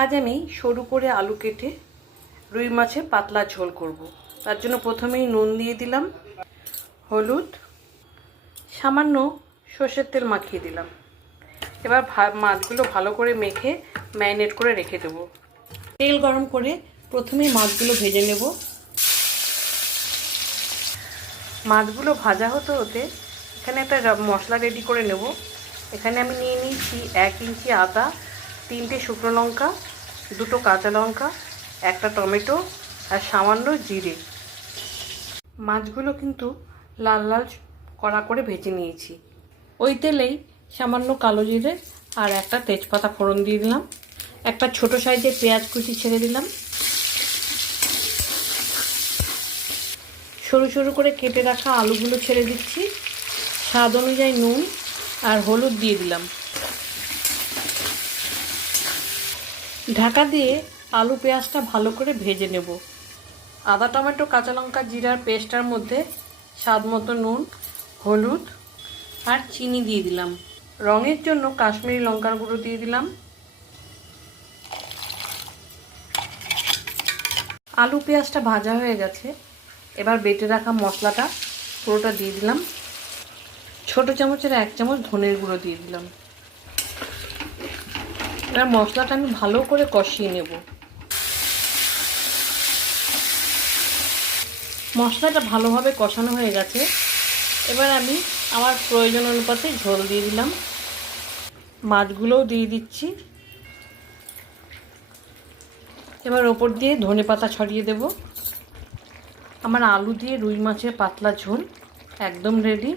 আজ আমি সরু করে আলু কেটে রুই মাছের পাতলা ঝোল করব। তার জন্য প্রথমেই নুন দিয়ে দিলাম, হলুদ, সামান্য সর্ষের তেল মাখিয়ে দিলাম। এবার মাছগুলো ভালো করে মেখে ম্যারিনেট করে রেখে দেব। তেল গরম করে প্রথমেই মাছগুলো ভেজে নেব। মাছগুলো ভাজা হতে হতে এখানে একটা মশলা রেডি করে নেব। এখানে আমি নিয়ে নিয়েছি 1 ইঞ্চি আদা, 3টে শুকনো লঙ্কা, 2টো কাঁচা লঙ্কা, একটা টমেটো আর সামান্য জিরে। মাছগুলো কিন্তু লাল লাল কড়া করে ভেজে নিয়েছি। ওই তেলেই সামান্য কালো জিরে আর একটা তেজপাতা ফোড়ন দিয়ে দিলাম। একটা ছোট সাইজের পেঁয়াজ কুচি ছেড়ে দিলাম। সরু সরু করে কেটে রাখা আলুগুলো ছেড়ে দিচ্ছি। স্বাদ অনুযায়ী নুন আর হলুদ দিয়ে দিলাম। ঢাকা দিয়ে আলু পেঁয়াজটা ভালো করে ভেজে নেব। আদা টমেটো কাঁচা লঙ্কা জিরার পেস্টার মধ্যে স্বাদ মতো নুন, হলুদ আর চিনি দিয়ে দিলাম। রঙের জন্য কাশ্মীরি লঙ্কার গুঁড়ো দিয়ে দিলাম। আলু পেঁয়াজটা ভাজা হয়ে গেছে। এবার বেটে রাখা মশলাটা পুরোটা দিয়ে দিলাম। ছোট চামচের 1 চামচ ধনের গুঁড়ো দিয়ে দিলাম। এবার মশলাটা আমি ভালো করে কষিয়ে নেব। মশলাটা ভালোভাবে কষানো হয়ে গেছে। এবার আমি আমার প্রয়োজন অনুপাতে ঝোল দিয়ে দিলাম। মাছগুলোও দিয়ে দিচ্ছি। এবার ওপর দিয়ে ধনেপাতা ছড়িয়ে দেব। আমার আলু দিয়ে রুই মাছের পাতলা ঝোল একদম রেডি।